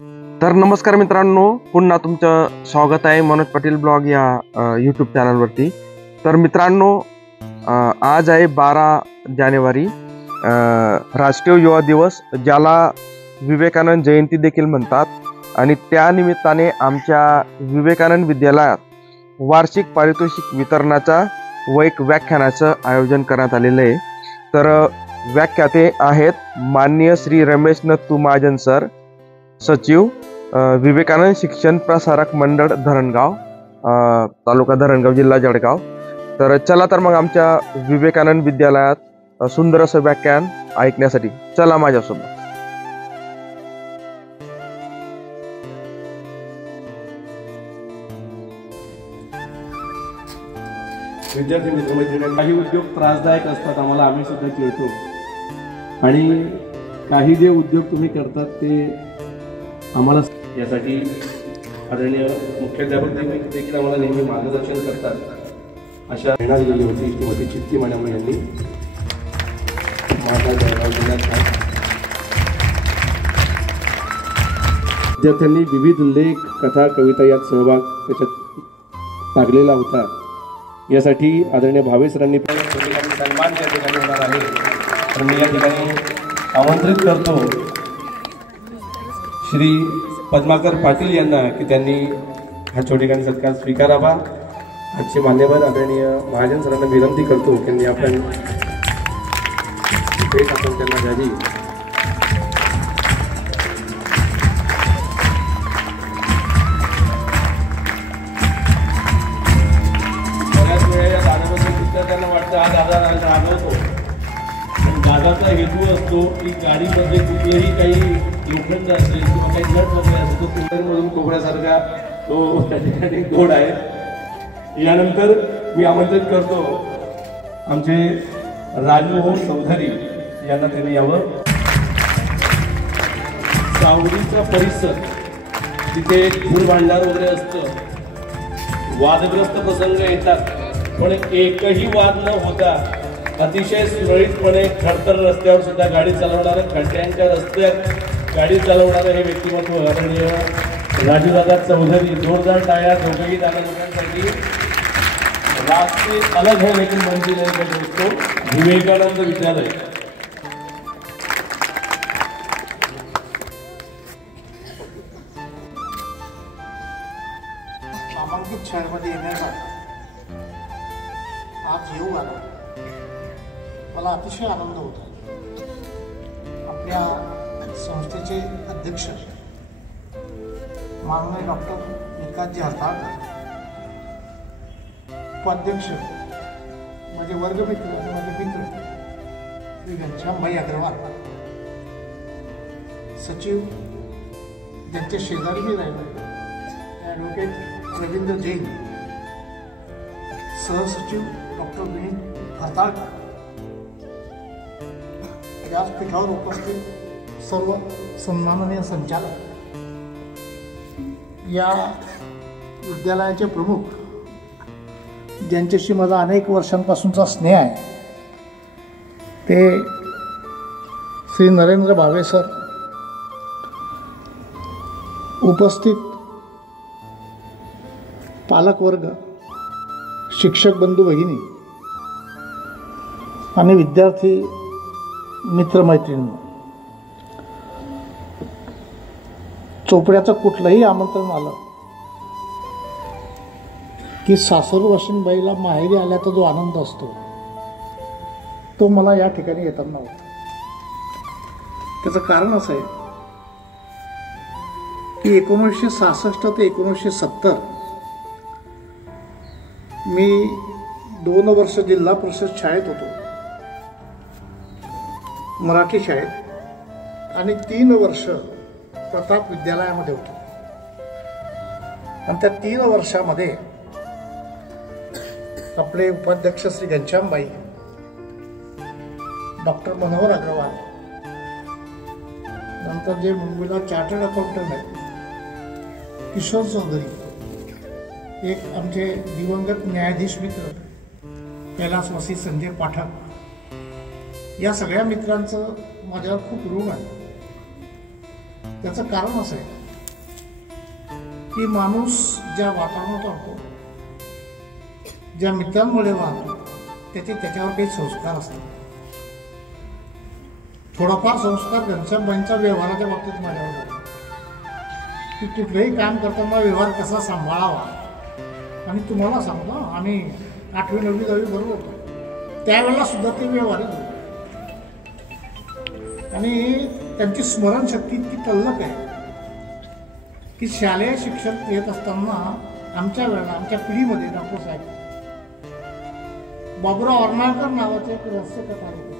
तर नमस्कार मित्रांनो, पुन्हा तुमचं स्वागत आहे मनोज पाटील ब्लॉग या यूट्यूब चॅनलवरती। तर मित्रांनो, आज आहे 12 जानेवारी, राष्ट्रीय युवा दिवस, ज्याला विवेकानंद जयंती देखील म्हणतात। आणि त्या निमित्ताने आमच्या विवेकानंद विद्यालयात वार्षिक पारितोषिक वितरणाचा व एक व्याख्यानाचं आयोजन करण्यात आलेलं आहे। तर व्याख्याते आहेत माननीय श्री रमेश नत्तू महाजन सर, सचिव विवेकानंद शिक्षण प्रसारक मंडळ धरणगाव, तालुका धरणगाव, जिल्हा जळगाव। तर चला तर मग आमच्या विवेकानंद विद्यालयात सुंदर असं व्याख्यान ऐकण्यासाठी चला माझ्यासोबत। विद्यार्थी मित्रमैत्रिणी, काही उद्योग त्रासदायक असतात, आम्हाला आम्ही सुद्धा चिडतो, आणि काही जे उद्योग तुम्ही करतात ते आम्हाला, यासाठी आदरणीय मुख्याध्यापक देखील आम्हाला नेहमी मार्गदर्शन करतात। अशा घेण्यात गेली होती श्रीमती चित्ती मॅडम यांनी माझा जळगाव जिल्ह्यात। विद्यार्थ्यांनी विविध लेख, कथा, कविता यात सहभाग त्याच्यात लागलेला होता। यासाठी आदरणीय भावे सरांनी सन्मान त्या ठिकाणी होणार आहे, तर मी या ठिकाणी आमंत्रित करतो श्री पद्माकर पाटील यांना की त्यांनी हा छोटेखानी सत्कार स्वीकारावा। आजचे मान्यवर आदरणीय महाजन सरांना विनंती करतो की त्यांनी आपण भेट आपण त्यांना द्यावी। बऱ्याच वेळा या दादाबद्दल विद्यार्थ्यांना वाटतं हा दादा रागवतो, पण दादाचा हेतू असतो की गाडीमध्ये कुठलंही काही लोखंड असेल किंवा काही नट वगैरे असेल तो कुंडरमधून कोकण्यासारखा तो त्या ठिकाणी गोड आहे। यानंतर मी आमंत्रित करतो आमचे राजू चौधरी यांना, त्यांनी यावं। सावलीचा परिसर, तिथे फूल भांडार वगैरे असतं, वादग्रस्त प्रसंग येतात, पण एकही वाद न होता अतिशय सुरळीतपणे खडतर रस्त्यावर सुद्धा गाडी चालवणारं, खड्ड्यांच्या रस्त्यात गाडी चालवणारं हे व्यक्तिमत्व आदरणीय राजूदादा चौधरी। जोरदार टाळ्या दोघेही दादांसाठी। रास्ते अलग है लेकिन मंजिल है दोस्तों, विवेकानंद विद्यालय। नामांकित शाळेमध्ये येण्याचा आज येऊ आला, मला अतिशय आनंद होतो। आपल्या संस्थेचे अध्यक्ष माननीय डॉक्टर विकासजी हरताळकर, उपाध्यक्ष माझे वर्गमित्र आणि माझे मित्र श्री घनश्यामभाई अग्रवाल, सचिव ज्यांच्या शेजारी मी राहिलो ॲडव्होकेट रवींद्र जैन, सहसचिव डॉक्टर विनीत हरताळकर, व्यासपीठावर उपस्थित सर्व सन्माननीय संचालक, या विद्यालयाचे प्रमुख ज्यांच्याशी माझा अनेक वर्षांपासूनचा स्नेह आहे, ते श्री नरेंद्र भावे सर, उपस्थित पालकवर्ग, शिक्षक बंधू भगिनी आणि विद्यार्थी मित्रमैत्रिणी, चोपड्याचं कुठलंही आमंत्रण आलं की सासरू वाशिनबाईला माहेरी आल्याचा जो आनंद असतो तो मला या ठिकाणी येताना होता। त्याचं कारण असं आहे की 1966 ते 1970 मी 2 वर्ष जिल्हा परिषद शाळेत होतो, मराठी शाळेत, आणि 3 वर्ष प्रताप विद्यालयामध्ये होतो। आणि त्या 3 वर्षामध्ये आपले उपाध्यक्ष श्री घनश्यामबाई, डॉक्टर मनोहर अग्रवाल, नंतर जे मुंबईला चार्टर्ड अकाउंटंट आहेत किशोर चौधरी, एक आमचे दिवंगत न्यायाधीश मित्र कैलासवासी संजय पाठक, या सगळ्या मित्रांचं माझ्यावर खूप ऋण आहे। त्याचं कारण असं आहे की माणूस ज्या वातावरणात राहतो, ज्या मित्रांमुळे वाहतो, त्याच्यावर काही संस्कार असतात. थोडाफार संस्कार घनश्यामबाईंचा व्यवहाराच्या बाबतीत माझ्यावर झाला की कुठलंही काम करताना व्यवहार कसा सांभाळावा. आणि तुम्हाला सांगतो, आम्ही 8वी 9वी 10वी बरोबर होतो, त्यावेळेला सुद्धा ते व्यवहारिक होते. आणि त्यांची स्मरणशक्ती इतकी तल्लक आहे की शालेय शिक्षण घेत असताना आमच्या वेळेला, आमच्या पिढीमध्ये डॉक्टर साहेब बाबुराव अर्नाळकर नावाचे एक रहस्यकथा होते.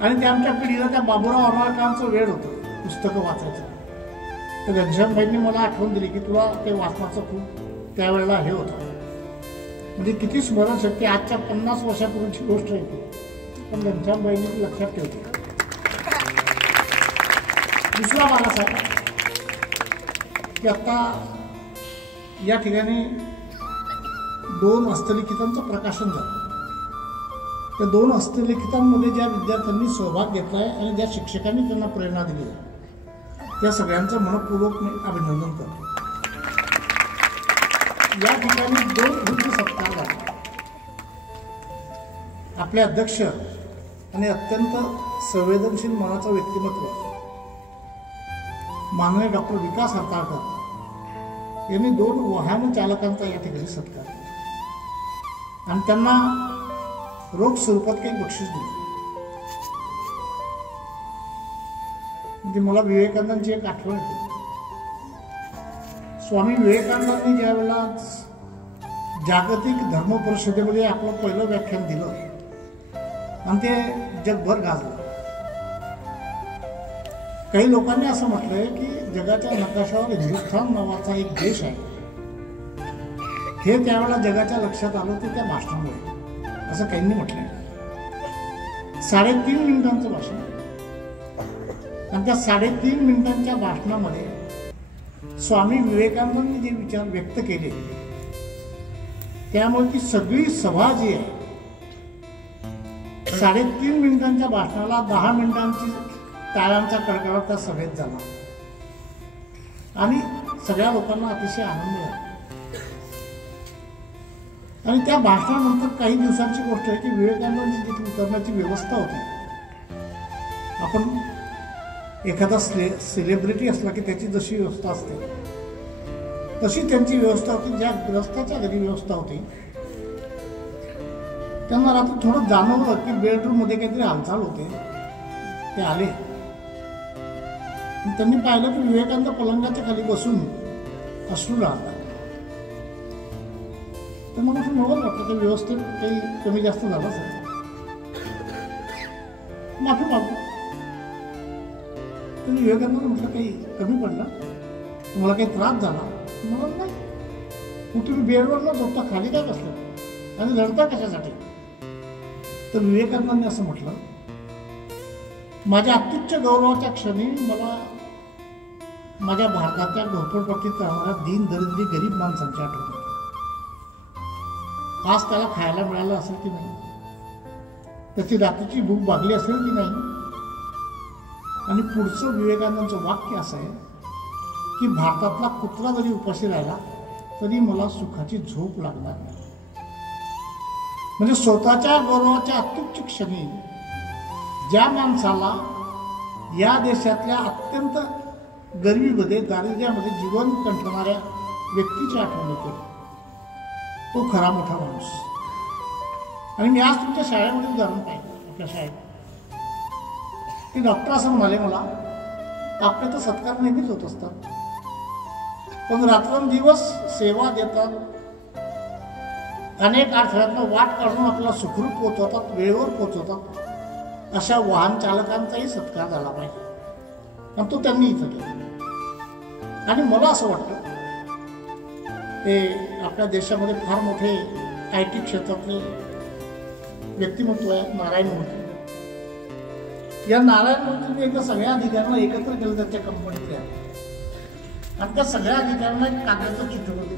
आणि त्या आमच्या पिढीला त्या बाबुराव अर्नाळकरांचं वेळ होतं पुस्तकं वाचायचं. तर घनश्यामबाईंनी मला आठवण दिली की तुला ते वाचनाचं खूप त्यावेळेला हे होतं. म्हणजे किती स्मरणशक्ती, आजच्या 50 वर्षापूर्वीची गोष्ट आहे ती, पण घनश्यामबाईंनी ती लक्षात ठेवली. दुसरा भाग असा की आता या ठिकाणी 2 हस्तलिखितांचं प्रकाशन झालं. त्या 2 हस्तलिखितांमध्ये ज्या विद्यार्थ्यांनी सहभाग घेतला आहे आणि ज्या शिक्षकांनी त्यांना प्रेरणा दिली आहे, त्या सगळ्यांचं मनपूर्वक मी अभिनंदन करतो. या ठिकाणी 2 वृद्ध सत्कार झाले. आपले अध्यक्ष आणि अत्यंत संवेदनशील मनाचं व्यक्तिमत्व माननीय डॉक्टर विकास हरताळकर यांनी 2 वाहन चालकांचा या ठिकाणी सत्कार केला आणि त्यांना रोख स्वरूपात काही बक्षीस दिले. म्हणजे मला विवेकानंदांची एक आठवण येते. स्वामी विवेकानंदांनी ज्या वेळेला जागतिक धर्म परिषदेमध्ये आपलं पहिलं व्याख्यान दिलं आणि ते जगभर गाजलं. काही लोकांनी असं म्हटलंय की जगाच्या नकाशावर हिंदुस्थान नावाचा एक देश आहे. हे त्यावेळेला जगाच्या लक्षात आलं ते त्या भाषणामुळे, असं काहींनी म्हटलंय. 3.5 मिनिटांचं भाषण आणि त्या 3.5 मिनिटांच्या भाषणामध्ये स्वामी विवेकानंदांनी जे विचार व्यक्त केले त्यामुळे ती सगळी सभा जी आहे 3.5 मिनिटांच्या भाषणाला 10 मिनिटांची टाळ्यांचा कडकडाट त्या सभेत झाला आणि सगळ्या लोकांना अतिशय आनंद झाला. आणि त्या भाषणानंतर काही दिवसांची गोष्ट आहे की विवेकानंदांची जिथे उतरण्याची व्यवस्था होती, आपण एखादा सेलिब्रिटी असला की त्याची जशी व्यवस्था असते तशी त्यांची व्यवस्था होती. ज्या ग्रस्ताच्या घरी व्यवस्था होती त्यांना रात्री थोडं जाणवलं की बेडरूम मध्ये काहीतरी हालचाल होते. ते आले, त्यांनी पाहिलं की विवेकानंद पलंगाच्या खाली बसून अश्रू राहतात. तर मला असं नवल वाटतं की व्यवस्थित काही कमी जास्त झालं असेल, माफी मागतो. तर विवेकानंद म्हटलं काही कमी पडलं, तुम्हाला काही त्रास झाला? मला नाही, तुम्ही बेडवर न झोपता खाली काय बसलं आणि लढता कशासाठी? तर विवेकानंदांनी असं म्हटलं, माझ्या अत्युच्च गौरवाच्या क्षणी मला माझ्या भारताच्या घोरपडपट्टीत राहणाऱ्या दीन दरिद्री गरीब माणसांची आठवण होती. आज त्याला खायला मिळालं असेल की नाही, त्याची रात्रीची भूक भागली असेल की नाही. आणि पुढचं विवेकानंदांचं वाक्य असं आहे की भारतातला कुत्रा जरी उपाशी राहिला तरी मला सुखाची झोप लागणार नाही. म्हणजे स्वतःच्या गौरवाच्या अत्युच्च क्षणी ज्या माणसाला या देशातल्या अत्यंत गरिबीमध्ये, दारिद्र्यामध्ये जीवन कंठणाऱ्या व्यक्तीची आठवण होते, तो खरा मोठा माणूस. आणि मी आज तुमच्या शाळेमध्ये उदाहरण पाहिलं. आपल्या शाळेत ते डॉक्टर असं म्हणाले मला, आपले तर सत्कार नेहमीच होत असतात, पण रात्रंदिवस सेवा देतात, अनेक अडथळ्यातनं वाट काढून आपल्याला सुखरूप पोचवतात, वेळेवर पोचवतात, अशा वाहन चालकांचाही सत्कार झाला पाहिजे. आणि तो त्यांनी इथं केला. आणि मला असं वाटतं ते आपल्या देशामध्ये फार मोठे IT क्षेत्रातले व्यक्तिमत्व आहे नारायण मूर्ती. या नारायण मूर्तीने एकदा सगळ्या अधिकाऱ्यांना एकत्र केलं त्यांच्या कंपनीतल्या, आणि त्या सगळ्या अधिकाऱ्यांना एक कागदाचं चिठ्ठी होती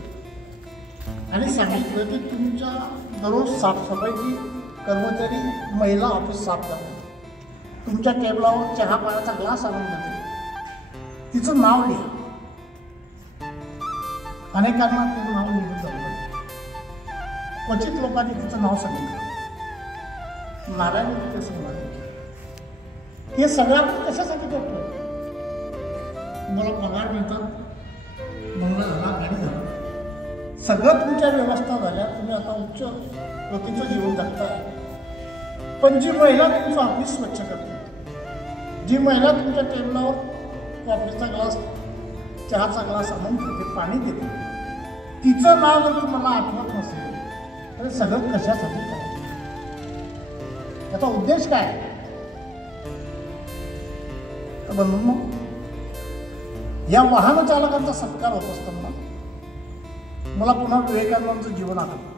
आणि सांगितलं की तुमच्या दररोज साफसफाईची कर्मचारी महिला ऑफिस साफ करतात, तुमच्या टेबलावर चहा पाण्याचा ग्लास आणून देते, तिचं नाव लिहा अनेकांना त्याचं नाव निघून जमलं, क्वचित लोकांनी तिचं नाव सांगितलं, नारायण तिथे सांगितलं. हे सगळं आपण कशासाठी करतो? तुम्हाला पगार मिळतात, बंगला झाला, गाडी झाला, सगळं तुमच्या व्यवस्था झाल्या, तुम्ही आता उच्च प्रतीचं जीवन जगताय. पण जी महिला तुमचं ऑफिस स्वच्छ करते, जी महिला तुमच्या टेबलावर कॉफीचा ग्लास, चहाचा ग्लास आणून देते, पाणी देते, तिचं नाव जर तुम्हाला आठवत नसेल तर सगळं कशासाठी करायचं? त्याचा उद्देश काय? तर बंधूंनो, या वाहन चालकांचा सत्कार होत असताना मला पुन्हा विवेकानंदांचं जीवन आठवलं.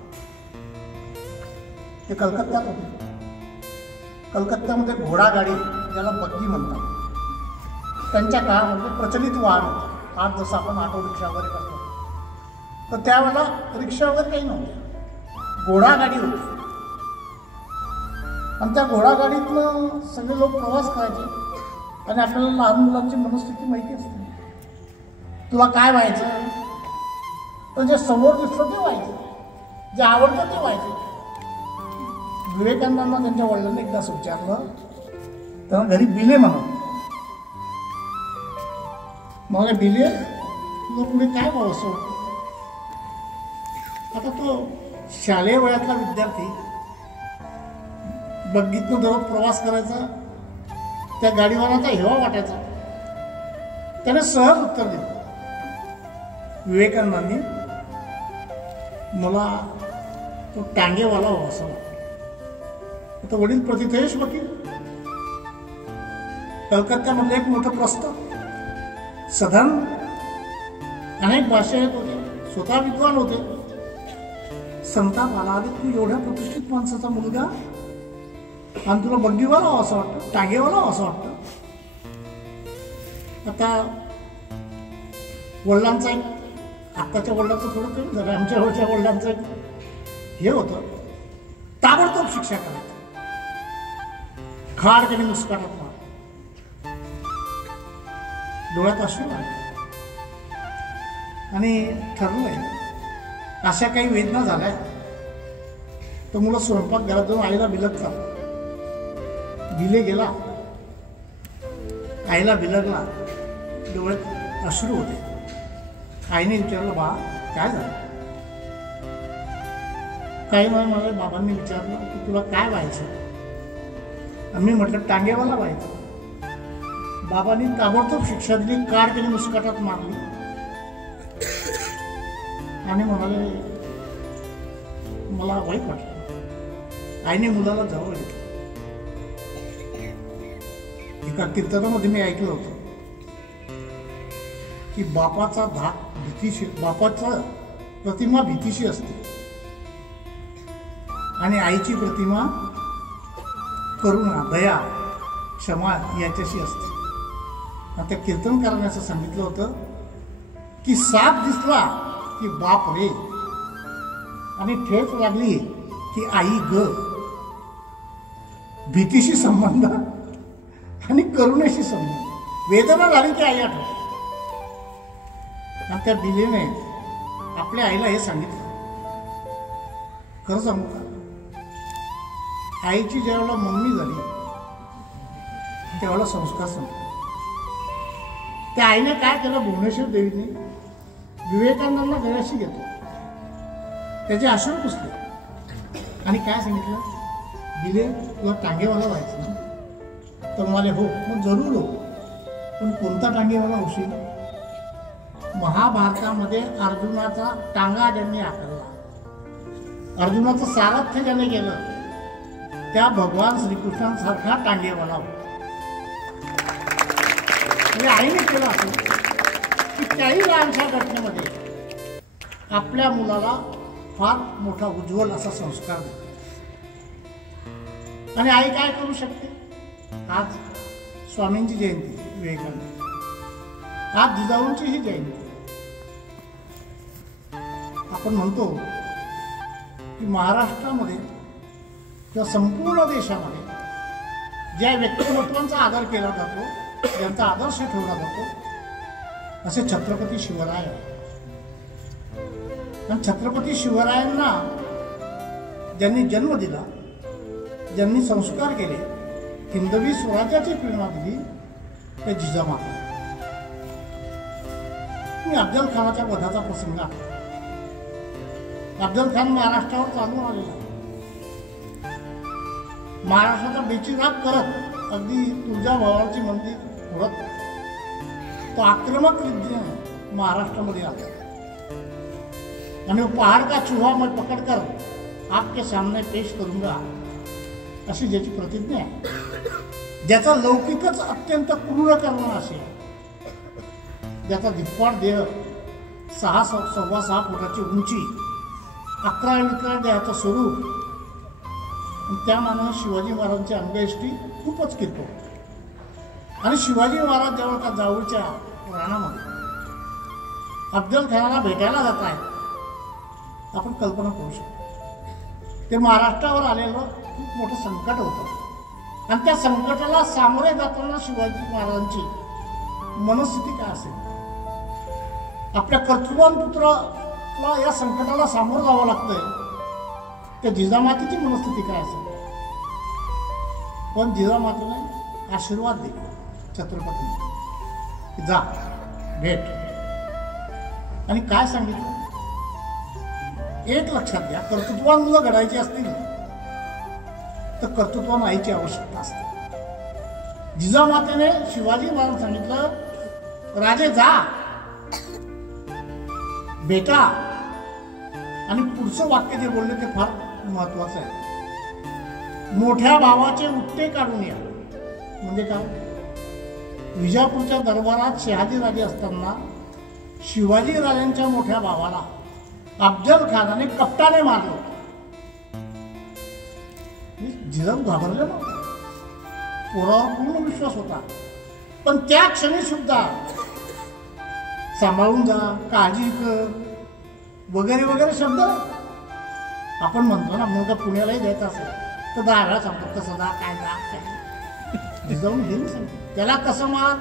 ते कलकत्त्यात होते. कलकत्त्यामध्ये घोडागाडी, ज्याला बग्गी म्हणतात, त्यांच्या काळामध्ये प्रचलित वाहन होतं. आज जसं आपण ऑटो रिक्षा वगैरे करतो, तर त्यावेळेला रिक्षा वगैरे काही नव्हतं, घोडागाडी होती. आणि त्या घोडागाडीतनं सगळे लोक प्रवास करायचे. आणि आपल्याला लहान मुलांची मनस्थिती माहिती असते, तुला काय व्हायचं? तर जे समोर दिसतं ते व्हायचं, जे आवडतं ते व्हायचं. विवेकानंदांना त्यांच्या वडिलांनी एकदा विचारलं, त्यांना घरी बिले म्हणत, मग बिले तुला पुढे काय व्हावं असं होतं? आता तो शालेय वयातला विद्यार्थी बग्गीतनं दररोज प्रवास करायचा, त्या गाडीवाल्याचा हेवा वाटायचा. त्याने सहज उत्तर दिलं, विवेकानंदांनी मला तो टांगेवाला व्हावा असं वाटतं. आता वडील प्रतिथयश वकील, कलकत्त्यामधलं एक मोठं प्रस्थ, सधन, अनेक भाषा येत होते, स्वतः विद्वान होते. संताप आला, अरे तू एवढ्या प्रतिष्ठित माणसाचा मुलगा आणि तुला बग्गीवाला व्हावं असं वाटतं, टांगेवाला व्हावं असं वाटतं. आता वडिलांचा एक, आत्ताच्या वडिलांचं थोडं कमी झालं, आमच्या वेळच्या वडिलांचं एक हे होतं, ताबडतोब शिक्षा करायचं, खाडकने मुस्काटात मार, डोळ्यात अश्रू आले. आणि ठरलंय अशा काही वेदना झाल्या तर मुलं स्वयंपाक घरात जाऊन आईला बिलगतात. बिले गेला, आईला बिलगला, डोळ्यात अश्रू होते. आईने विचारलं, बा काय झालं? काही वेळा मला बाबांनी विचारलं की तुला काय व्हायचं? आम्ही म्हटलं टांगेवाला व्हायचं. बाबांनी ताबडतोब शिक्षा दिली, काढ केली, मुस्काटात मारली आणि म्हणाले मला वाईट वाटलं. आईने मुलाला जवळ घेतलं. एका कीर्तनामध्ये मी ऐकलं होतं की बापाचा धाक भीतीशी, बापाचा प्रतिमा भीतीशी असते आणि आईची प्रतिमा करुणा, दया, क्षमा याच्याशी असते. आणि त्या कीर्तनकाराने असं सांगितलं होतं की साप दिसला की बाप रे, आणि ठेच लागली की आई ग. भीतीशी संबंध आणि करुणेशी संबंध, वेदना झाली की आई आठवते. आणि त्या बिलेने आपल्या आईला हे सांगितलं. खरं सांगू का, आईची ज्यावेळेला मम्मी झाली त्यावेळेला संस्कार संपले. त्या आईने काय केलं, भुवनेश्वर देवीने विवेकानंदांना घराशी घेतो, त्याचे अश्रू पुसले आणि काय सांगितलं, बिले तुला टांगेवाला व्हायचं ना? तर म्हणाले हो. मग जरूर हो, पण कोणता टांगेवाला होशील? महाभारतामध्ये अर्जुनाचा टांगा ज्यांनी आकारला, अर्जुनाचं सारथ्य ज्याने केलं, त्या भगवान श्रीकृष्णांसारखा टांगेवाला होता. म्हणजे आईने केलं असं की त्याही लहानशा घटनेमध्ये आपल्या मुलाला फार मोठा उज्ज्वल असा संस्कार देतो. आणि आई काय करू शकते? आज स्वामींची जयंती, विवेकानंद, आज जिजाऊंची ही जयंती. आपण म्हणतो की महाराष्ट्रामध्ये किंवा संपूर्ण देशामध्ये ज्या व्यक्तिमत्वांचा आदर केला जातो, ज्यांचा आदर्श ठेवला जातो, असे छत्रपती शिवराय. आणि छत्रपती शिवरायांना ज्यांनी जन्म दिला, ज्यांनी संस्कार केले, हिंदवी स्वराज्याची प्रेरणा दिली ते जिजामाता. मी अफजल खानाच्या वधाचा प्रसंग आहे. अफजल खान महाराष्ट्रावर चालून आलेला, महाराष्ट्राचा बेचिराग करत अगदी तुळजाभवानीची मंदिर फोडत तो आक्रमक रीतीने महाराष्ट्रामध्ये आला आणि पहाड़ का चूहा मैं पकड़कर आपके सामने पेश करूंगा अशी ज्याची प्रतिज्ञा आहे, ज्याचा लौकिकच अत्यंत क्रूर करणं असेल, ज्याचा धिप्पाड देह 6.6 फुटाची उंची, 11 देहाचं स्वरूप, त्या मानाने शिवाजी महाराजांची अंगयष्टी खूपच किरकोळ. आणि शिवाजी महाराज जेव्हा का जाऊच्या रानामध्ये अफजल खानाला भेटायला जात आहेत, आपण कल्पना करू शकतो. ते महाराष्ट्रावर आलेलं खूप मोठं संकट होतं आणि त्या संकटाला सामोरे जाताना शिवाजी महाराजांची मनस्थिती काय असेल, आपल्या कर्तृत्वान पुत्राला या संकटाला सामोरं जावं लागतंय, त्या जिजामातेची मनस्थिती काय असेल. पण जिजामातेने आशीर्वाद दिले छत्रपतींनी, जा भेट. आणि काय सांगितलं, एक लक्षात घ्या, कर्तृत्वान मुलं घडायची असतील तर कर्तृत्वान आईची आवश्यकता असते. जिजामातेने शिवाजी महाराज सांगितलं, राजे जा बेटा. आणि पुढचं वाक्य जे बोलले ते फार महत्वाचं आहे, मोठ्या भावाचे उट्टे काढून या. म्हणजे काय, विजापूरच्या दरबारात शहाजीराजे असताना शिवाजी राजांच्या मोठ्या भावाला अफजल खानाने कपटाने मारलं. जिजाऊ घाबरले नव्हते, पोरावर पूर्ण विश्वास होता, पण त्या क्षणी सुद्धा सांभाळून जा, काळजी कर वगैरे वगैरे शब्द आपण म्हणतो ना. मुलगा पुण्यालाही द्यायचा असेल तर 10 वेळा सांगतो, कसं जा, काय जा, काय. जिजाऊ हे नाही सांगतो, त्याला कसं मार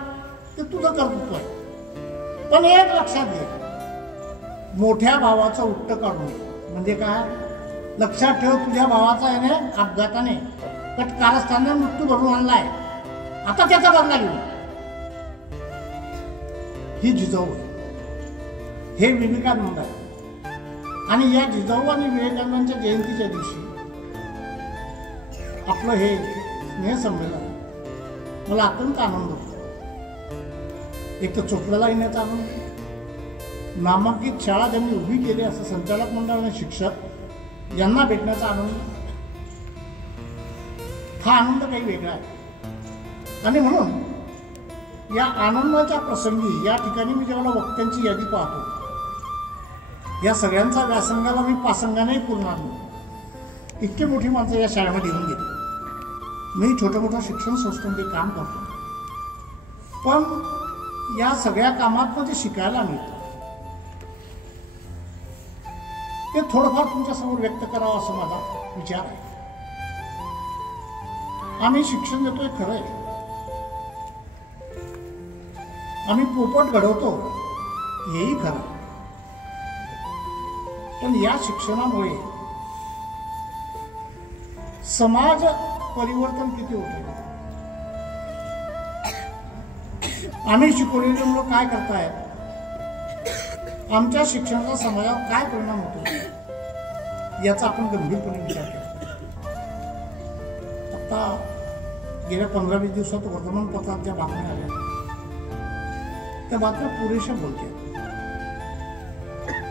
ते तुझं कर्तृत्व आहे. पण एक लक्षात घे, मोठ्या भावाचं उट्ट काढून म्हणजे काय, लक्षात ठेव, तुझ्या भावाचा याने अपघाताने कारस्थानाने मृत्यू घडून आणलाय, आता त्याचा बदला घेऊ. ही जिजाऊ आहे, हे विवेकानंद आहे. आणि या जिजाऊ आणि विवेकानंदांच्या जयंतीच्या दिवशी आपलं हे स्नेहसंमेलन मला अत्यंत आनंद होतो. एक तर चोपड्याला येण्याचा आनंद, नामांकित शाळा ज्यांनी उभी केली असं संचालक मंडळ आणि शिक्षक यांना भेटण्याचा आनंद, हा आनंद काही वेगळा आहे. आणि म्हणून या आनंदाच्या प्रसंगी या ठिकाणी मी जेव्हा वक्त्यांची यादी पाहतो, या सगळ्यांचा व्यासंगाला मी पासंगानेही पुरणार नाही, इतकी मोठी माणसं या शाळेमध्ये येऊन गेली. मी छोट्या मोठ्या शिक्षण संस्थांमध्ये काम करतो, पण या सगळ्या कामात जे शिकायला मिळतं ते थोडंफार तुमच्यासमोर व्यक्त करावं असं माझा विचार आहे. आम्ही शिक्षण देतोय खरं आहे, आम्ही पोपट घडवतो हेही खरं, पण या शिक्षणामुळे समाज परिवर्तन किती होते. आम्ही शिकवलेले मुलं काय करतायत, आमच्या शिक्षणाचा समाजावर काय परिणाम होतो याचा आपण गंभीरपणे विचार केला. आता गेल्या 15-20 दिवसात वर्तमानपत्रात ज्या बातम्या आल्या त्या बातम्या पुरेशा बोलतात.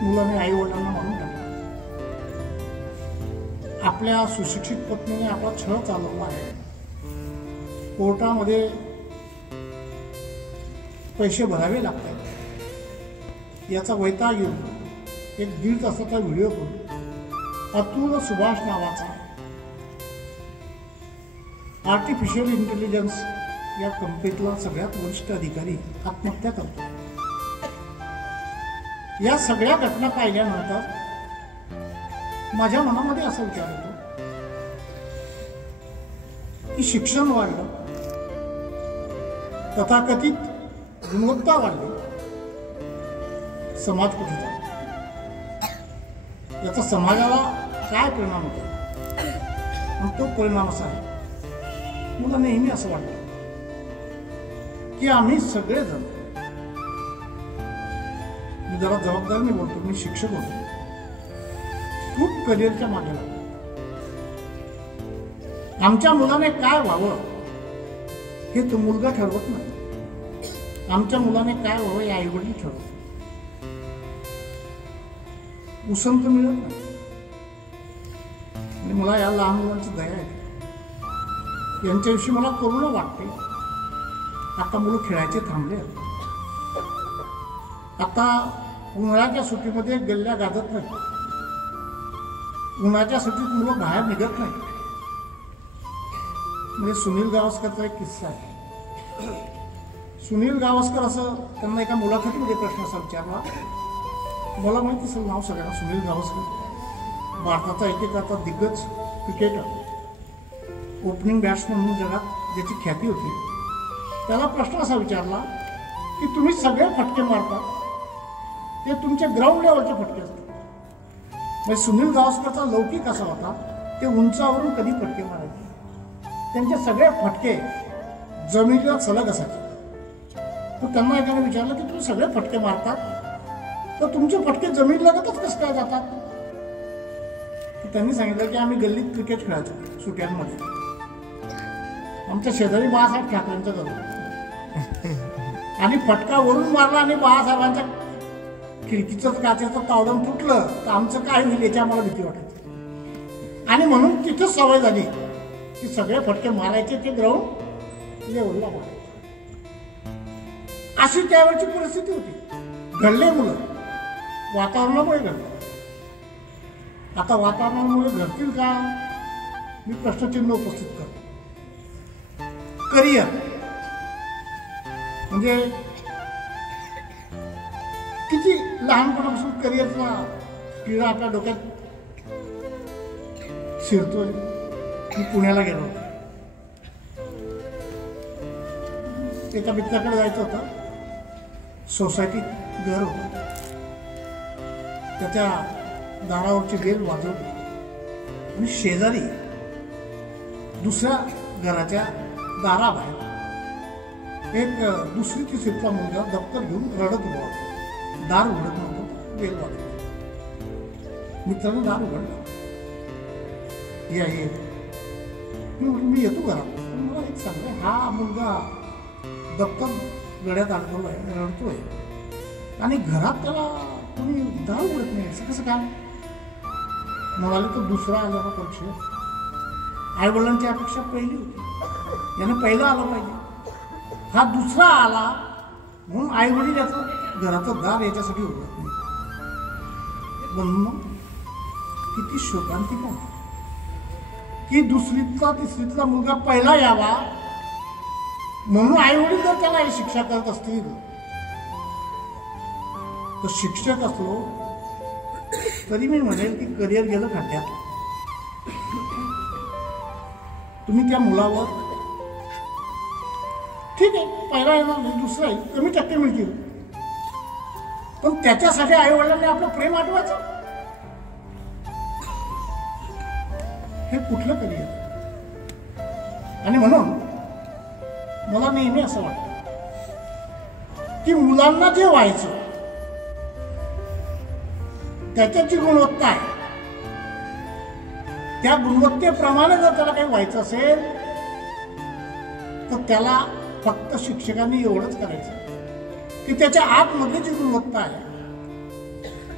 मुलाने आई वडिलांना मारून टाकलं, आपल्या सुशिक्षित पत्नीने आपला छळ चालवला आहे, कोर्टामध्ये पैसे भरावे लागतात, याचा वैताग येऊन एक 1.5 तासाचा व्हिडिओ करून अतुल सुभाष नावाचा आर्टिफिशियल इंटेलिजन्स या कंपनीतला सगळ्यात वरिष्ठ अधिकारी आत्महत्या करतो. या सगळ्या घटना पाहिल्यानंतर माझ्या मनामध्ये असा विचार होतो की शिक्षण वाढलं, तथाकथित गुणवत्ता वाढली, समाज कुठे जातो. याचा समाजाला काय परिणाम होतो. आणि तो परिणाम असा आहे, मला नेहमी असं वाटतं की आम्ही सगळेजण, मी जरा जबाबदारीने बोलतो, मी शिक्षक होतो, खूप करिअरच्या मागे लागतो. आमच्या मुलाने काय व्हावं हे तो मुलगा ठरवत नाही, आमच्या मुलाने काय व्हावं हे आईवडील ठरवत. उसंत मिळत नाही. आणि मला या लहान मुलांची दया आहे, यांच्याविषयी मला करुणा वाटते. आता मुलं खेळायचे थांबले, आता उन्हाळ्याच्या सुट्टीमध्ये गल्ल्या गाजत नाही, उन्हाळ्याच्या सुट्टीत मुलं बाहेर निघत नाही. म्हणजे सुनील गावस्करचा एक किस्सा आहे. सुनील गावस्कर असं त्यांना एका मुलाखतीमध्ये प्रश्न असा विचारला, मला माहिती असेल नाव सगळ्यांना, सुनील गावस्कर भारताचा एकेकाचा दिग्गज क्रिकेटर, ओपनिंग बॅट्समन म्हणून जगात ज्याची ख्याती होती. त्याला प्रश्न असा विचारला की तुम्ही सगळे फटके मारता ते तुमच्या ग्राउंड लेवलचे फटके असतात. म्हणजे सुनील गावस्करचा लौकिक असा होता, ते उंचावरून कधी फटके मारायचे, त्यांचे सगळे फटके जमिनीला सलग असायचे. तर त्यांना एकाने विचारलं की तुम्ही सगळे फटके मारतात, तर तुमचे फटके जमिनीलगतच कसं काय जातात. तर त्यांनी सांगितलं की आम्ही गल्लीत क्रिकेट खेळायचो सुट्ट्यांमध्ये. आमच्या शेजारी बाळासाहेब ठाकरेंचं घर होतं, आणि फटका वरून मारला आणि बाळासाहेबांच्या खिडकीचं काचेचं तावडण तुटलं तर आमचं काय होईल याची आम्हाला भीती वाटायची. आणि म्हणून तिथंच सवय झाली की सगळे फटके मारायचे ते ग्राउंड लेवलला मारायचे. अशी त्यावेळची परिस्थिती होती. घडले मुलं वातावरणामुळे घडले. आता वातावरणामुळे घडतील का, मी प्रश्नचिन्ह उपस्थित करतो. करिअर म्हणजे किती लहानपणापासून करिअरचा किडा आपल्या डोक्यात शिरतोय. मी पुण्याला गेलो होतो, एका मित्राकडे जायचं होतं, सोसायटीत घर होतं, त्याच्या दारावरची बेल वाजवली आणि शेजारी दुसऱ्या घराच्या दाराबाहेर एक दुसरी तिसरीतला मुलगा दप्तर घेऊन रडत उभा होता. दार उघडत नव्हतं, बेल वाजवली. मित्राने दार उघडलं, ये मी म्हटलं मी येतो घरात. पण मला एक सांगलं, हा मुलगा दप्तर गळ्यात अडकवलं आहे, रडतोय, आणि घरात त्याला कोणी दार उघडत नाही, असं कसं काय. म्हणाले तो दुसरा आला ना परीक्षेत. आईवडिलांची अपेक्षा पहिली होती, यानं पहिला आला पाहिजे, हा दुसरा आला म्हणून आईवडील याचं घराचं दार याच्यासाठी उघडत नाही. म्हणून किती शोकांतिक आहे की दुसरीतला तिसरीतला मुलगा पहिला यावा म्हणून आईवडील जर त्याला ही शिक्षा करत असतील तर शिक्षक असलो तरी मी म्हणेल की करिअर गेलं खड्ड्यात. तुम्ही त्या मुलावर ठीक आहे पहिला येणार नाही, दुसरा येईल, कमी टक्के मिळतील, पण त्याच्यासाठी आई वडिलांनी आपलं प्रेम आठवायचं, हे कुठलं करिअर. आणि म्हणून मला नेहमी असं वाटतं की मुलांना जे व्हायचं त्याच्याची गुणवत्ता आहे, त्या गुणवत्तेप्रमाणे जर त्याला काही व्हायचं असेल तर त्याला फक्त शिक्षकांनी एवढंच करायचं की त्याच्या आतमधली जी गुणवत्ता आहे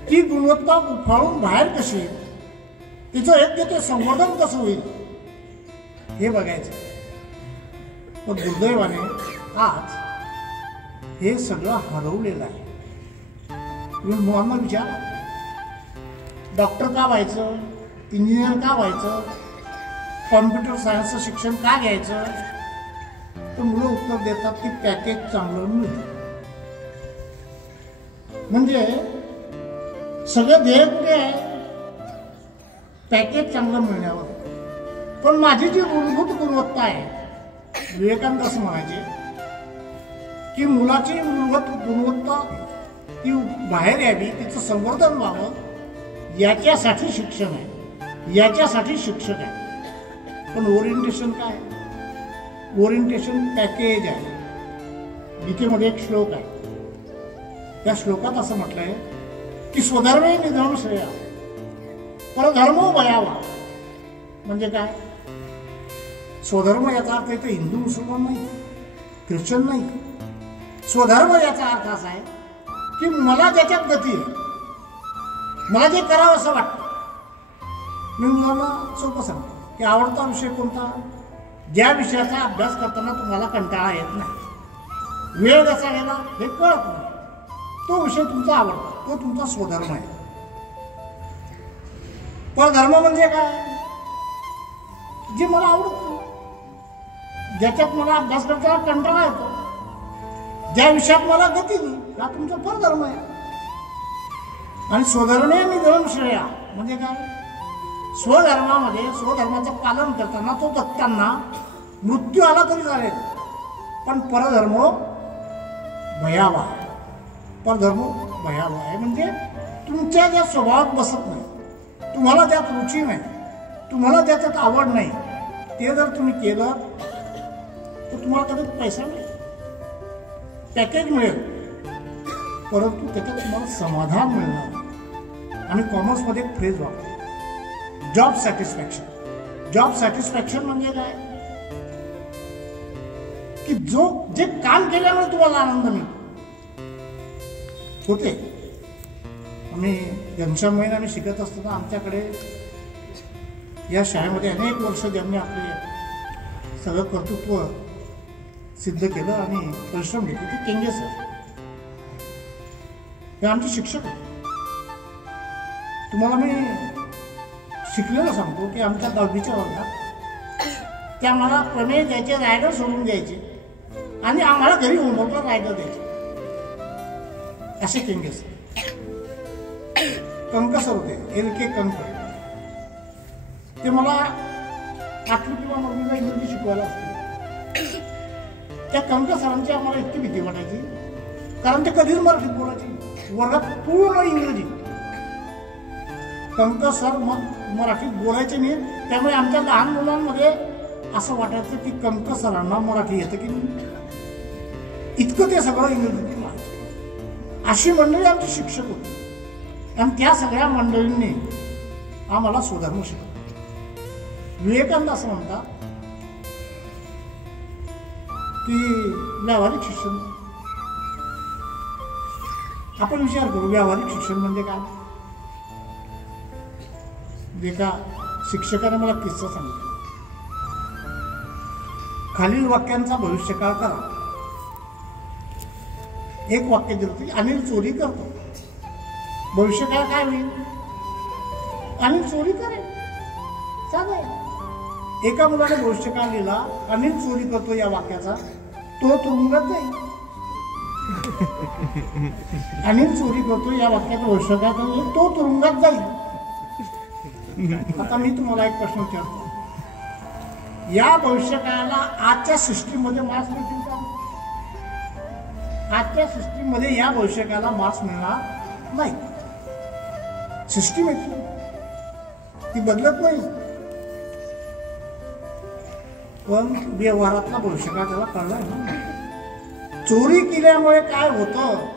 ती गुणवत्ता उफाळून बाहेर कशी येईल, तिचं योग्य ते संवर्धन कसं होईल हे बघायचं. पण दुर्दैवाने आज हे सगळं हरवलेलं आहे. तुम्ही मुलांना विचारा, डॉक्टर का व्हायचं, इंजिनियर का व्हायचं, कॉम्प्युटर सायन्सचं शिक्षण का घ्यायचं, तर मुलं उत्तर देतात की पॅकेज चांगलं मिळतं. म्हणजे सगळं ध्येय कुठे आहे, पॅकेज चांगलं मिळण्यावर. पण माझी जी मूलभूत गुणवत्ता आहे, विवेकानंद असं म्हणायचे की मुलाची मूलभूत गुणवत्ता ती बाहेर यावी, तिचं संवर्धन व्हावं याच्यासाठी शिक्षण आहे, याच्यासाठी शिक्षक आहे. पण ओरिएंटेशन काय? ओरिएंटेशन पॅकेज आहे. गीतेमध्ये एक श्लोक आहे, त्या श्लोकात असं म्हटलंय की स्वधर्मे निधन श्रेया परधर्मो भयावा. म्हणजे काय? स्वधर्म याचा अर्थ इथे हिंदू मुसलमान नाही, ख्रिश्चन नाही. स्वधर्म याचा अर्थ असा आहे की मला ज्याच्यात गती आहे, मला जे करावं असं वाटतं. मी मुलांना सोपं सांगतो की आवडता विषय कोणता? ज्या विषयाचा अभ्यास करताना तुम्हाला कंटाळा येत नाही, वेळ कसा गेला हे कळत नाही, तो विषय तुमचा आवडता, तो तुमचा स्वधर्म आहे. परधर्म म्हणजे काय? जे मला आवडतं, ज्याच्यात मला अभ्यास करताना कंटाळा येतो, ज्या विषयात मला गती नाही, हा तुमचा परधर्म आहे. आणि स्वधर्मे निधन श्रेया म्हणजे काय? स्वधर्मामध्ये स्वधर्माचं पालन करताना तो दत्तांना मृत्यू आला तरी चालेल, पण परधर्म भयावह. परधर्म भयावह आहे म्हणजे तुमच्या ज्या स्वभावात बसत नाही, तुम्हाला त्यात रुची नाही, तुम्हाला त्याच्यात आवड नाही, ते जर तुम्ही केलं तर तुम्हाला त्याच्यात पैसा मिळेल, पॅकेज मिळेल, परंतु त्याच्यात तुम्हाला समाधान मिळणार. आणि कॉमर्समध्ये एक फ्रेज वापरतो, जॉब सॅटिस्फॅक्शन. जॉब सॅटिस्फॅक्शन म्हणजे काय? की जे काम केल्यामुळे तुम्हाला आनंद मिळतो. होते आम्ही घनश्याम महिना आम्ही शिकत असताना आमच्याकडे या शाळेमध्ये अनेक वर्ष ज्यांनी आपले सगळं कर्तृत्व सिद्ध केलं आणि परिश्रम घेतले ते केंगे सर, हे आमचे शिक्षक होते. तुम्हाला मी शिकलेलं सांगतो की आमच्या 10वीच्या वर्गात ते आम्हाला प्रमेय द्यायचे, रायडर सोडून द्यायचे आणि आम्हाला घरी होमवर्कला रायडर द्यायचे. असे केंगे सर. कंक सर होते, LK कंक. ते मला 8वी किंवा 9वीला इंग्रजी शिकवायला असते. त्या कंक सरांची आम्हाला इतकी भीती वाटायची, कारण ते कधीच मराठीत बोलायचे, वर्गात पूर्ण इंग्रजी. कंक सर मराठीत बोलायचे नाही, त्यामुळे आमच्या लहान मुलांमध्ये असं वाटायचं की कंक सरांना मराठी येतं की नाही, इतकं ते सगळं इंग्रजीत म्हणायचं. अशी मंडळी आमची शिक्षक होती आणि त्या सगळ्या मंडळींनी आम्हाला स्वधर्म शिकवला. विवेकानंद असं म्हणतात की व्यावहारिक शिक्षण. आपण विचार करू, व्यावहारिक शिक्षण म्हणजे काय? एका शिक्षकाने मला किस्सा सांगितला. खालील वाक्यांचा भविष्यकाळ करा. एक वाक्य दिलं की अनिल चोरी करतो, भविष्यकाळ काय होईल? अनिल चोरी करेल. चालेल. एका मुलाने भविष्यकाळ लिहिला, अनिल चोरी करतो या वाक्याचा, तो तुरुंगात जाईल. अनिल चोरी करतो या वाक्याचा भविष्यकाळ तो तुरुंगात जाईल. आता मी तुम्हाला एक प्रश्न विचारतो, या भविष्यकाळाला आजच्या सिस्टीममध्ये मार्क्स मिळतील का? आजच्या सिस्टीममध्ये या भविष्यकाळाला मार्क्स मिळणार नाही. सिस्टीम येते ती बदलत नाही, पण व्यवहारातला भविष्यकाळ त्याला कळलाय ना. चोरी केल्यामुळे काय होतं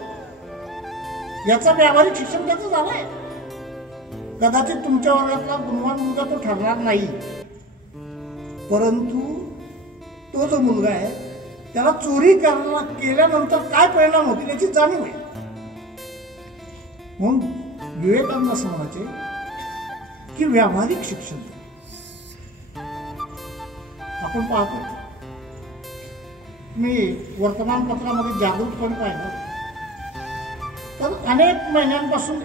याचं व्यावहारिक शिक्षण त्याचं झालंय. कदाचित तुमच्या वर्गातला गुणवान मुलगा तो ठरणार नाही, परंतु तो जो मुलगा आहे त्याला चोरी केल्यानंतर काय परिणाम होतील याची जाणीव आहे. म्हणून विवेकानंद असं म्हणायचे की व्यावहारिक शिक्षण. आपण पाहतो, मी वर्तमानपत्रामध्ये जागृतपणे पाहिलं तर अनेक महिन्यांपासून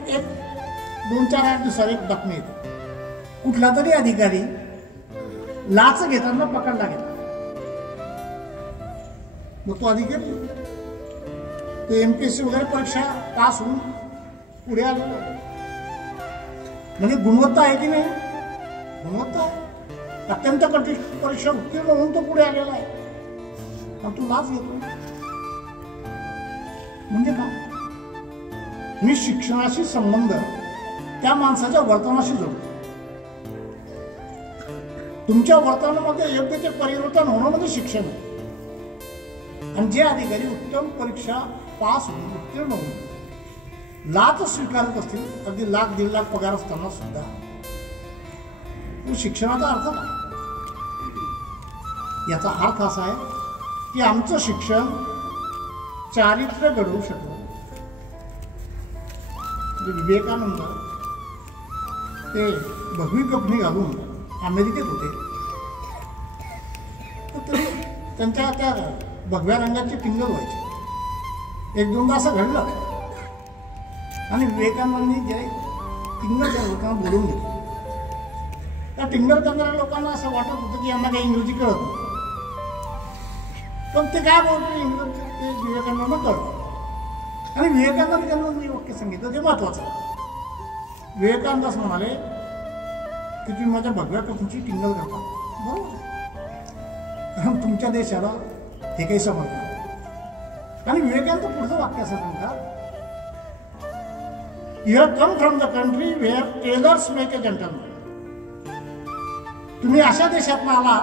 2-4 दिवसाला एक बातमी येते, कुठला तरी अधिकारी लाच घेताना पकडला गेला. मग तो अधिकारी तो MPSC वगैरे परीक्षा पास होऊन पुढे आलेला आहे. म्हणजे गुणवत्ता आहे की नाही? गुणवत्ता आहे. अत्यंत कठीण परीक्षा उत्तीर्ण होऊन तो पुढे आलेला आहे, पण तू लाच घेतो म्हणजे काय? मी शिक्षणाशी संबंध त्या माणसाच्या वर्तनाशी जोडतो. तुमच्या वर्तनामध्ये योग्य ते परिवर्तन होणं म्हणजे शिक्षण आहे. आणि जे अधिकारी उत्तम परीक्षा पास होऊन उत्तीर्ण होऊन लाच स्वीकारत असतील, अगदी 1,00,000-1.5 लाख पगार असताना सुद्धा, शिक्षणाचा अर्थ काय? याचा अर्थ असा आहे की आमचं शिक्षण चारित्र्य घडवू शकलं. विवेकानंद ते भगवी कपनी घालून अमेरिकेत होते, तर त्यांच्या त्या भगव्या रंगाची टिंगल व्हायची. 1-2दा असं घडलं आणि विवेकानंदांनी जे टिंगल त्या लोकांना बोलवून घेतलं. त्या टिंगल करणाऱ्या लोकांना असं वाटत होतं की यांना काही इंग्रजी कळत नाही, पण ते काय बोलतो इंग्रजी ते विवेकानंदांना कळतं. आणि विवेकानंद त्यांना मी वाक्य सांगितलं ते महत्वाचं आहे. विवेकानंद असं म्हणाले की तुम्ही माझ्या भगव्या कपनीची टिंगल करता, बरोबर, कारण तुमच्या देशाला हे काही समजलं. आणि विवेकानंद पुढचं वाक्य असं सांगतात, you have come from the country where tailors make a gentleman. तुम्ही अशा देशात आला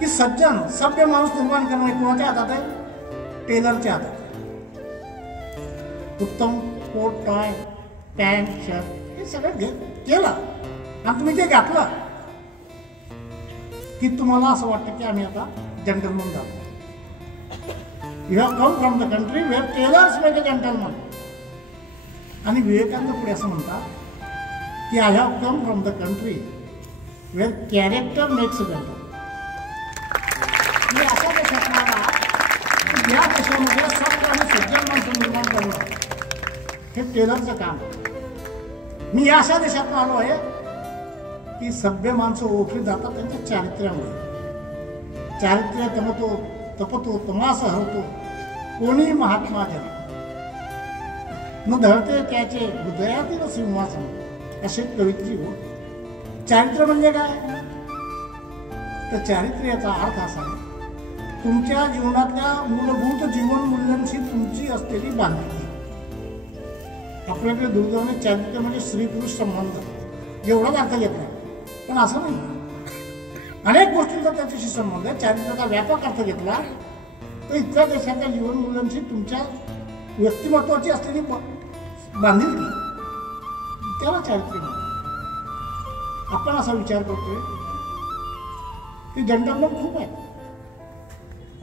की सज्जन सभ्य माणूस निर्माण करणे कोणाच्या हातात आहे? टेलरच्या हातात. उत्तम कोट, टाय, पॅन्ट, शर्ट हे सगळं केलं आणि तुम्ही ते घातलं की तुम्हाला असं वाटतं की आम्ही आता जेंटलमन झालो. You have come from the country where tailors make a gentleman. आणि विवेकानंद पुढे असं म्हणतात की I have come from the country where character makes a gentleman. मी अशा देशात आला की या देशामध्ये सभ्य आणि सज्जन माणसं निर्माण करणं हे टेलरचं काम. मी अशा देशात आलो आहे की सभ्य माणसं ओळखली जातात त्यांच्या चारित्र्यामुळे. चारित्र्य तमतो तपतो तमास हरतो कोणी महात्मा जन न धरते त्याचे हृदयातील सिंहासन, असे कवित्री हो. चारित्र्य म्हणजे काय? तर चारित्र्य याचा अर्थ असा आहे तुमच्या जीवनातल्या मूलभूत जीवन मूल्यांशी तुमची असलेली बांधिलकी. आपल्याकडे दुर्दैवाने चारित्र्य म्हणजे स्त्री पुरुष संबंध एवढाच अर्थ घेतला, पण असं नाही. अनेक गोष्टींचा त्याच्याशी संबंध आहे. चारित्र्याचा व्यापक अर्थ घेतला तर इथल्या देशाच्या जीवन मूल्यांशी तुमच्या व्यक्तिमत्वाची असलेली बांधिलकी, त्याला चारित्र्य म्हणतात. आपण असा विचार करतोय की जेंटलमन खूप आहे,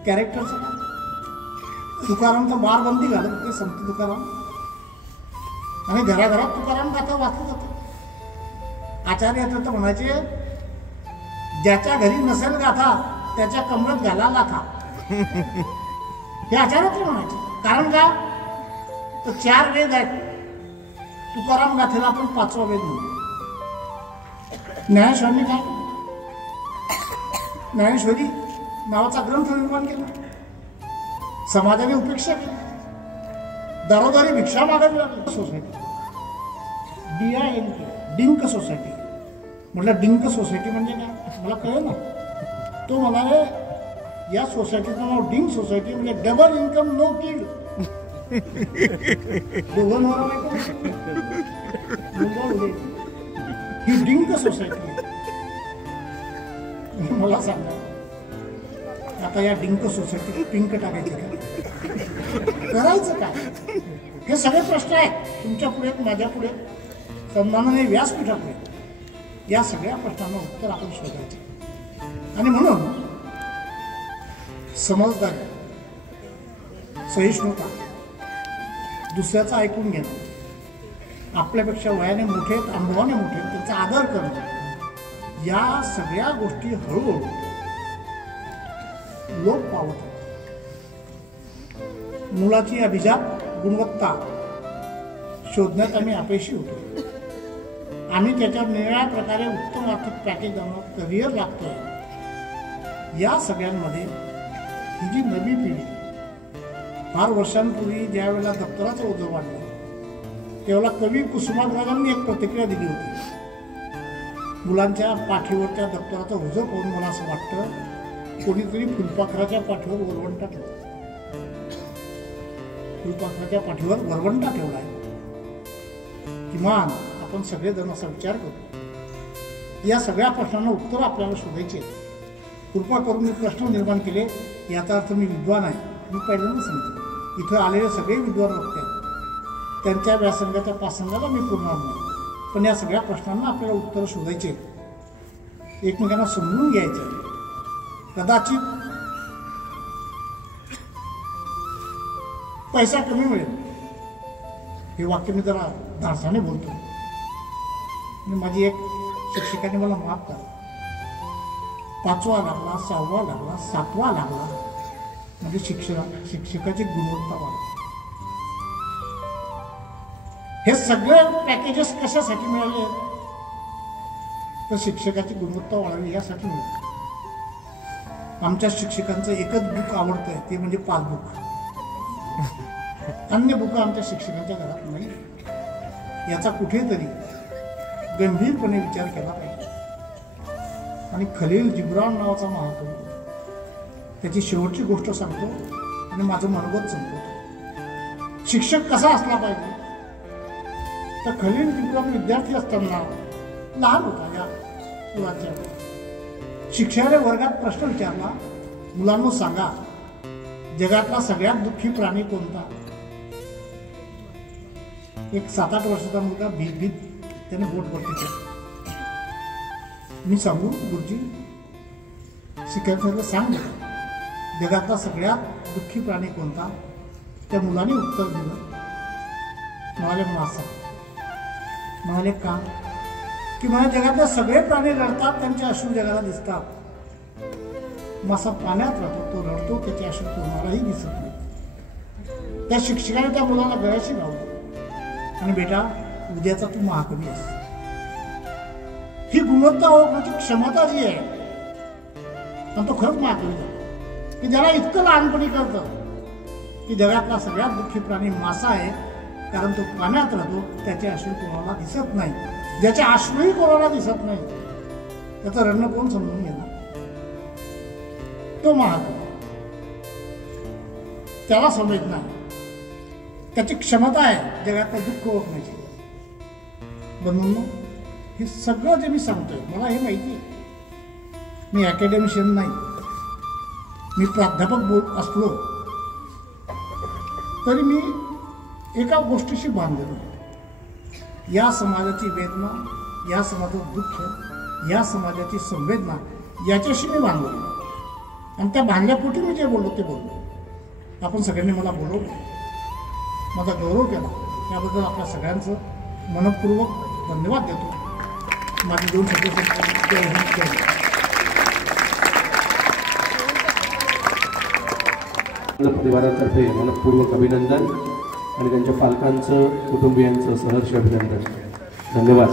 कॅरेक्टरचं काय? तुकाराम तर बारबंदी घालत होते, संत तुकाराम, आणि घराघरात तुकाराम गाथा वाचलं जातं. आचार्य तर म्हणायचे ज्याच्या घरी नसेल गाथा त्याच्या कमरेत घाला गाथा, हे आचार्य तर म्हणायचे. कारण का? तर 4 वेद आहेत. तुकाराम गाथेला आपण 5वा वेद म्हणतो. ज्ञानेश्वरीने काय? ज्ञानेश्वरी नावाचा ग्रंथ निर्माण केला. समाजाने उपेक्षा केली, दारोदारी भिक्षा मागावी लागली. सोसायटी DINK डिंक सोसायटी म्हटलं. डिंक सोसायटी म्हणजे काय मला कळलं ना. तो म्हणाले या सोसायटीचं नाव डिंक सोसायटी म्हणजे डबल इन्कम नो किड. दोघं नवरा ही डिंक सोसायटी. मला सांगा आता या डिंक सोसायटीत पिंक टाकायचं काय, करायचं काय? हे सगळे प्रश्न आहेत तुमच्या पुढे, माझ्या पुढे, सन्मानाने व्यासपीठापुढे. या सगळ्या प्रश्नांना उत्तर आपण शोधायचे. आणि म्हणून समजदारी, सहिष्णुता, दुसऱ्याचं ऐकून घेणं, आपल्यापेक्षा वयाने मोठे आहेत, अनुभवाने मोठे आहेत, त्यांचा आदर करणं, या सगळ्या गोष्टी हळूहळू लोप पावत आहेत. मुलाची अभिजात गुणवत्ता शोधण्यात आम्ही अपयशी होतो. आम्ही त्याच्यावर निराळ्या प्रकारे उत्तम आर्थिक पॅकेज आणून करिअर लागतोय. या सगळ्यांमध्ये ही जी नवी पिढी, फार वर्षांपूर्वी ज्या वेळेला दप्तराचं ओझं वाढलं त्यावेळेला कवी कुसुमाग्रजांनी एक प्रतिक्रिया दिली होती. मुलांच्या पाठीवर त्या दप्तराचं ओझं पाहून मला असं वाटतं कोणीतरी फुलपाखराच्या पाठीवर वरवंटा ठेवला. फुलपाखराच्या पाठीवर वरवंटा ठेवला आहे किमान आपण सगळेजण असा विचार करू, या सगळ्या प्रश्नांना उत्तर आपल्याला शोधायचे. कृपा करून मी प्रश्न निर्माण केले याचा अर्थ मी विद्वान आहे. मी पहिल्यांदा सांगितलं, इथं आलेले सगळे विद्वान व्यक्ती आहेत, त्यांच्या व्यासंगाच्या पासंगाला मी पुरणार नाही. पण या सगळ्या प्रश्नांना आपल्याला उत्तर शोधायचे, एकमेकांना समजून घ्यायचं. कदाचित पैसा कमी मिळेल, हे वाक्य मी जरा धाडसाने बोलतो. आणि माझी एक शिक्षकाने मला माफ करा, 5वा लागला, 6वा लागला, 7वा लागला, म्हणजे शिक्षकाची गुणवत्ता वाढते. हे सगळे पॅकेजेस कशासाठी मिळाले? तर शिक्षकाची गुणवत्ता वाढावी यासाठी मिळाली. आमच्या शिक्षकांचं एकच बुक आवडतंय, ते म्हणजे पासबुक. अन्य बुक आमच्या शिक्षकांच्या घरात नाही. याचा कुठेतरी गंभीरपणे विचार केला पाहिजे. आणि खलील जिब्रान नावाचा महाकवी, त्याची शेवटची गोष्ट सांगतो आणि माझं मनोगत संपवतो. शिक्षक कसा असला पाहिजे? तर खलील जिब्रान विद्यार्थी असताना लहान होता, या मुलाच्या शिक्षकाने वर्गात प्रश्न विचारला, मुलांनो सांगा, जगातला सगळ्यात दुःखी प्राणी कोणता? एक 7-8 वर्षाचा मुलगा भीत त्याने बोट वरती केलं. मी सांगू गुरुजी? शिक्षकाने सांग, जगातला सगळ्यात दुःखी प्राणी कोणता? त्या मुलाने उत्तर दिलं, म्हणाले मासा. म्हणाले का? की मला जगातले सगळे प्राणी रडतात, त्यांचे अश्रू जगाला दिसतात. मासा पाण्यात राहतो, तो रडतो, त्याचे अश्रू कोणालाही दिसत नाही. त्या शिक्षकाने त्या मुलाला गळ्याशी लावलं आणि बेटा, उद्याचा तू महाकवी आहेस. ही गुणवत्ता ओळखण्याची क्षमता जी आहे, आणि तो खरंच महाकवी झाला, की ज्याला इतकं लहानपणी कळतं की जगातला सगळ्यात दुःखी प्राणी मासा आहे, कारण तो पाण्यात राहतो, त्याचे अश्रू कोणाला दिसत नाही. ज्याचे अश्रूही कोणाला दिसत नाही, त्याचं रडणं कोण समजून घेणार? तो महाकवी. त्याला संवेदना आहे, त्याची क्षमता आहे जगातलं दुःख ओळखण्याची. बंधूंनो, हे सगळं जे मी सांगतोय, मला हे माहिती आहे, मी अकॅडमिशियन नाही, मी प्राध्यापक असलो तरी मी एका गोष्टीशी बांधलेलो, या समाजाची वेदना, या समाजाचं दुःख, या समाजाची संवेदना, याच्याशी मी बांधलो. आणि त्या बांधल्यापोटी मी जे बोललो ते बोललो. आपण सगळ्यांनी मला बोलवलं, माझा गौरव केला, त्याबद्दल आपल्या सगळ्यांचं मनपूर्वक धन्यवाद देतो. माझे 2 शब्द संपले. जय हिंद, जय हिंद. परिवारातर्फे मनपूर्वक अभिनंदन आणि त्यांच्या पालकांचं, कुटुंबियांचं सहर्ष अभिनंदन. धन्यवाद.